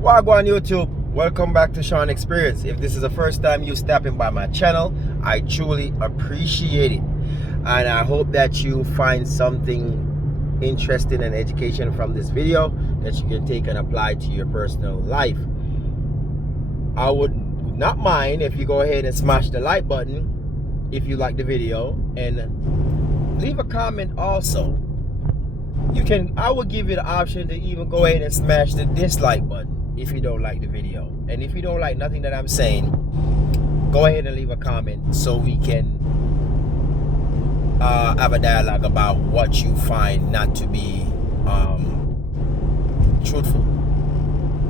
Wagwan YouTube, welcome back to Sean Experience. If this is the first time you stepping by my channel, I truly appreciate it, and I hope that you find something interesting and education from this video that you can take and apply to your personal life. I would not mind if you go ahead and smash the like button if you like the video, and leave a comment also. I will give you the option to even go ahead and smash the dislike button if you don't like the video. And if you don't like nothing that I'm saying, go ahead and leave a comment so we can have a dialogue about what you find not to be truthful,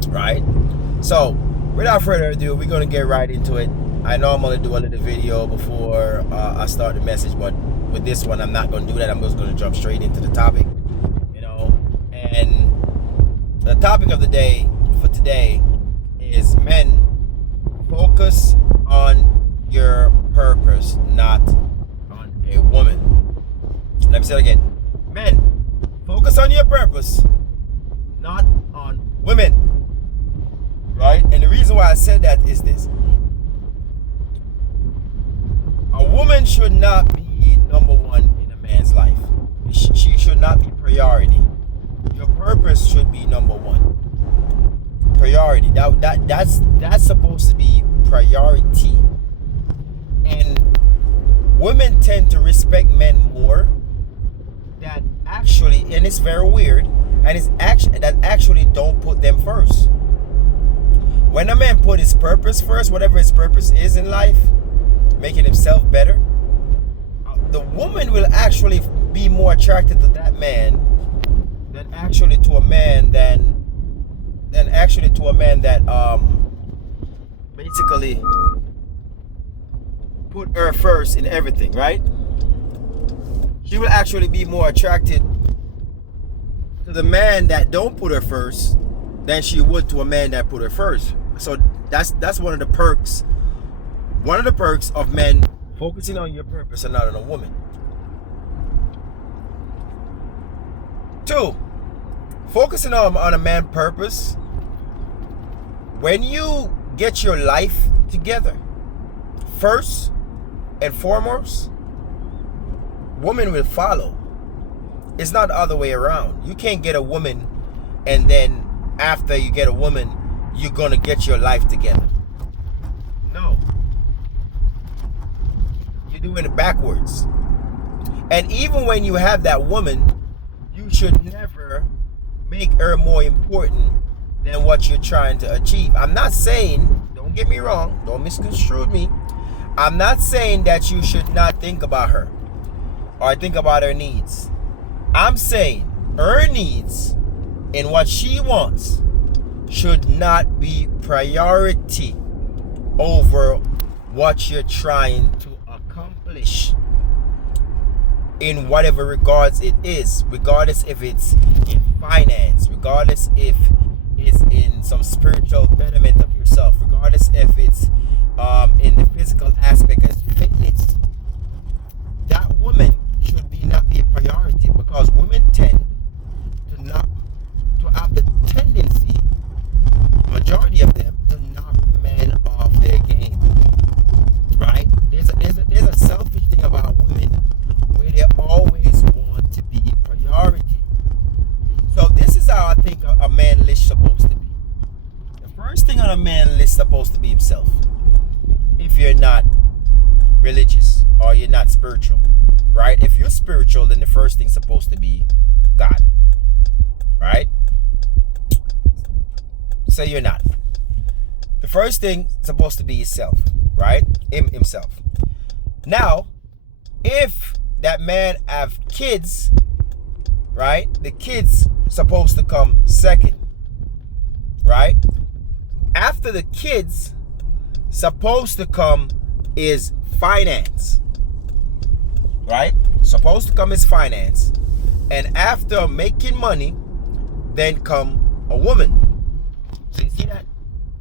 right? So without further ado, we're going to get right into it. I normally do a little video before I start the message, but with this one I'm not going to do that. I'm just going to jump straight into the topic, and the topic of the day for today is: men, focus on your purpose, not on a woman. Let me say it again. Men, focus on your purpose, not on women. Right? And the reason why I said that is this: a woman should not be number one in a man's life. She should not be priority. Your purpose should be number one. Priority. That's supposed to be priority. And women tend to respect men more. That actually, and it's very weird, and it's actually don't put them first. When a man put his purpose first, whatever his purpose is in life, making himself better, the woman will actually be more attracted to that man than actually to a man that basically put her first in everything, right? She will actually be more attracted to the man that don't put her first than she would to a man that put her first. So that's one of the perks of men focusing on your purpose and not on a woman. 2, focusing on a man's purpose. When you get your life together, first and foremost, woman will follow. It's not the other way around. You can't get a woman and then after you get a woman, you're gonna get your life together. No. You're doing it backwards. And even when you have that woman, you should never make her more important than what you're trying to achieve. I'm not saying, don't get me wrong, don't misconstrue me. I'm not saying that you should not think about her or think about her needs. I'm saying her needs and what she wants should not be priority over what you're trying to accomplish in whatever regards it is, regardless if it's in finance, regardless if it's in some spiritual betterment of yourself, regardless if it's in the physical aspect as fitness. That woman should not be a priority, because women tend to have the tendency, majority of them, to knock men off their game. Right? There's a selfish thing about women where they always want to be priority. So this is how I think a man list is supposed to be. The first thing on a man list is supposed to be himself. If you're not religious or you're not spiritual, right? If you're spiritual, then the first thing's supposed to be God, right? Say you're not. The first thing supposed to be yourself, right? Himself. Now, if that man have kids, right? The kids supposed to come second, right? After the kids, supposed to come is finance, right? Supposed to come is finance. And after making money, then come a woman. So you see that?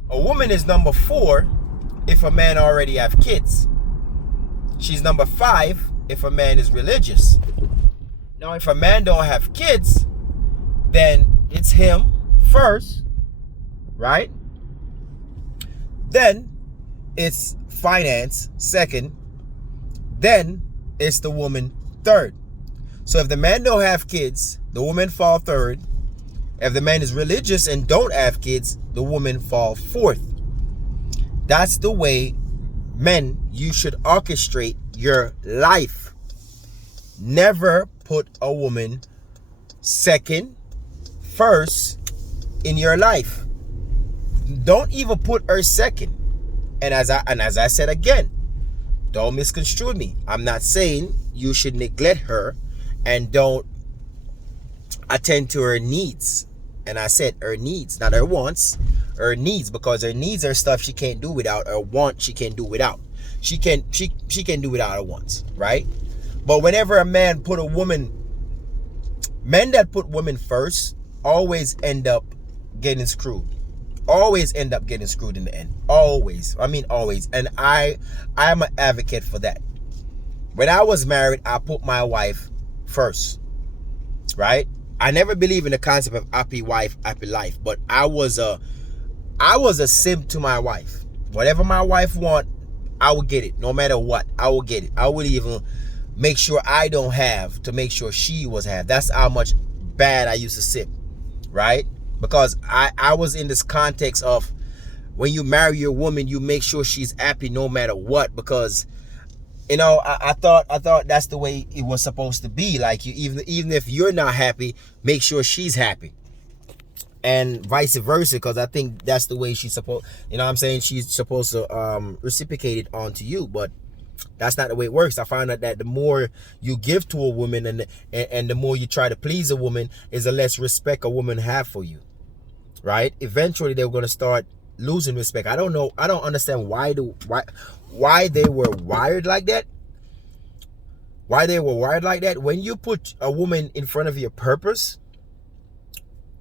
A woman is number 4 if a man already have kids. She's number 5 if a man is religious. Now, if a man don't have kids, then it's him first, right? Then it's finance second, then it's the woman third. So if the man don't have kids, the woman fall third. If the man is religious and don't have kids, the woman fall fourth. That's the way, men, you should orchestrate your life. Never put a woman second, first in your life. Don't even put her second. And as I said again, don't misconstrue me. I'm not saying you should neglect her and don't attend to her needs. And I said her needs, not her wants, her needs, because her needs are stuff she can't do without. Her want she can do without. She can do without her wants, right? But whenever a man put a woman, men that put women first always end up getting screwed. Always end up getting screwed in the end. Always. I mean always. And I'm an advocate for that. When I was married, I put my wife first, right? I never believed in the concept of happy wife, happy life, but I was a simp to my wife. Whatever my wife want, I would get it. No matter what, I would get it. I would even make sure I don't have to make sure she was have. That's how much bad I used to simp, right? Because I was in this context of, when you marry your woman, you make sure she's happy no matter what, because I thought that's the way it was supposed to be. Like, you even if you're not happy, make sure she's happy, and vice versa, because I think that's the way she's supposed. She's supposed to reciprocate it onto you, but that's not the way it works. I found out that the more you give to a woman and the more you try to please a woman, is the less respect a woman have for you, right? Eventually, they're going to start losing respect. I don't know. I don't understand why they were wired like that. Why they were wired like that. When you put a woman in front of your purpose,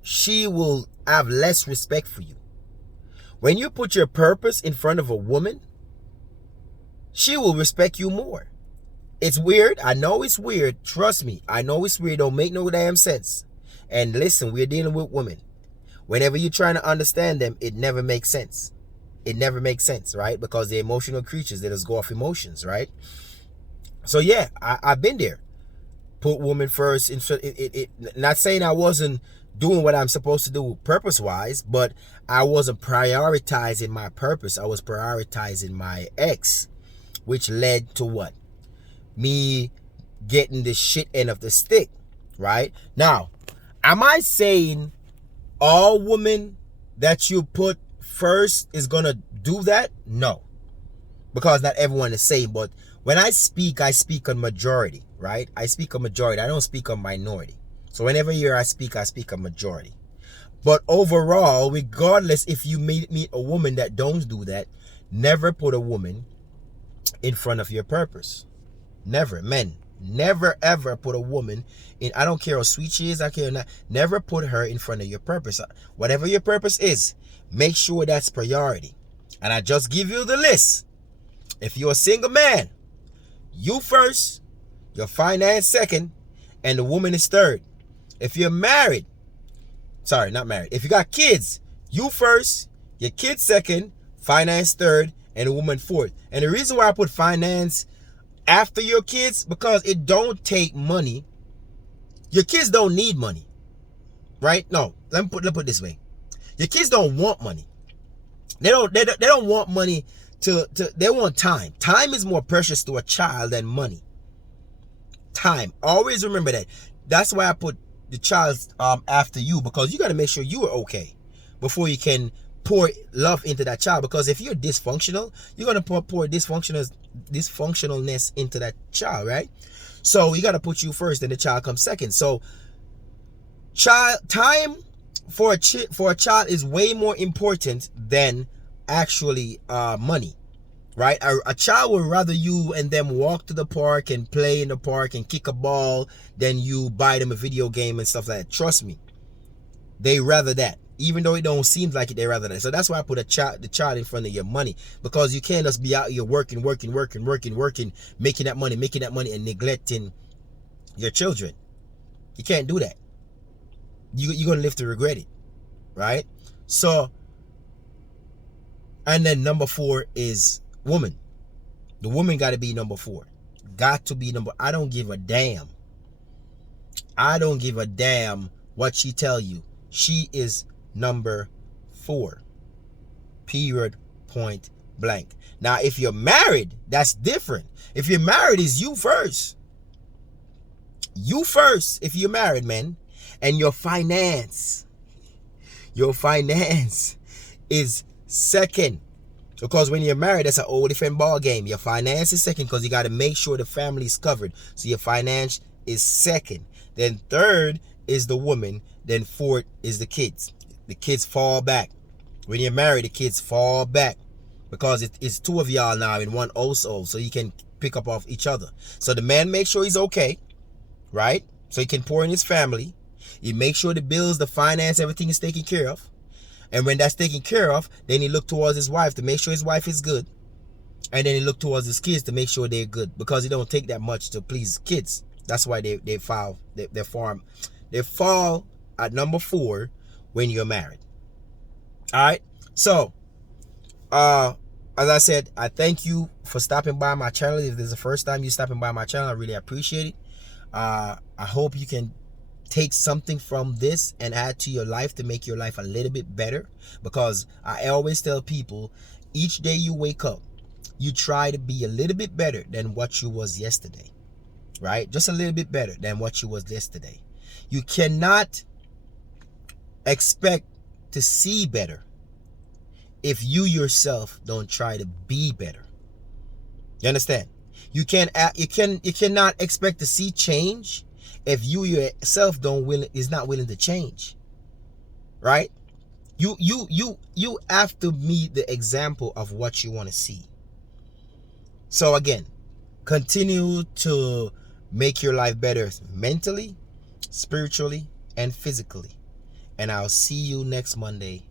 she will have less respect for you. When you put your purpose in front of a woman, she will respect you more. It's weird. I know it's weird. Trust me. I know it's weird. Don't make no damn sense. And listen, we're dealing with women. Whenever you're trying to understand them, it never makes sense. It never makes sense, right? Because they're emotional creatures. They just go off emotions, right? So yeah, I've been there. Put women first. Not saying I wasn't doing what I'm supposed to do purpose-wise, but I wasn't prioritizing my purpose. I was prioritizing my ex, which led to what? Me getting the shit end of the stick, right? Now, am I saying all women that you put first is gonna do that? No, because not everyone is same. But when I speak on majority, right? I speak on majority. I don't speak on minority. So whenever you hear I speak on majority. But overall, regardless if you meet a woman that don't do that, never put a woman in front of your purpose. Never. Men, never ever put a woman in. I don't care how sweet she is, I care not. Never put her in front of your purpose. Whatever your purpose is, make sure that's priority. And I just give you the list. If you're a single man, you first, your finance second, and the woman is third. If you're married, sorry, not married. If you got kids, you first, your kids second, finance third, and the woman fourth. And the reason why I put finance after your kids, because it don't take money. Your kids don't need money, right? No, let me put it this way. Your kids don't want money. They don't want money they want time. Time is more precious to a child than money. Time. Always remember that. That's why I put the child after you, because you got to make sure you are okay before you can pour love into that child. Because if you're dysfunctional, you're going to pour dysfunctionalness into that child, right? So you got to put you first, then the child comes second. So time for a child is way more important than actually money, right? A child would rather you and them walk to the park and play in the park and kick a ball than you buy them a video game and stuff like that. Trust me, they rather that. Even though it don't seem like it, they rather that. So that's why I put the child in front of your money, because you can't just be out here working, making that money and neglecting your children. You can't do that. You're gonna live to regret it, right? So And then number 4 is woman. The woman got to be number 4. Got to be number. I don't give a damn. I don't give a damn what she tell you. She is number 4. Period. Point blank. Now, if you're married, that's different. If you're married, it's you first. You first if you're married, man. And your finance is second. Because when you're married, that's a whole different ball game. Your finance is second because you got to make sure the family is covered. So your finance is second. Then third is the woman. Then fourth is the kids. The kids fall back. When you're married, the kids fall back. Because it's 2 of y'all now in one household. So you can pick up off each other. So the man makes sure he's okay. Right? So he can pour in his family. He makes sure the bills, the finance, everything is taken care of. And when that's taken care of, then he look towards his wife to make sure his wife is good. And then he look towards his kids to make sure they're good. Because it don't take that much to please kids. That's why they fall at number 4 when you're married. Alright? So, as I said, I thank you for stopping by my channel. If this is the first time you're stopping by my channel, I really appreciate it. I hope you can take something from this and add to your life to make your life a little bit better. Because I always tell people, each day you wake up, you try to be a little bit better than what you was yesterday. Right? Just a little bit better than what you was yesterday. You cannot expect to see better if you yourself don't try to be better. You understand? You cannot expect to see change if you yourself is not willing to change. Right? You have to meet the example of what you want to see. So again, continue to make your life better mentally, spiritually, and physically. And I'll see you next Monday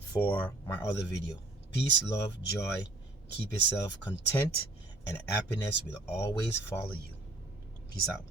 for my other video. Peace, love, joy. Keep yourself content, and happiness will always follow you. Peace out.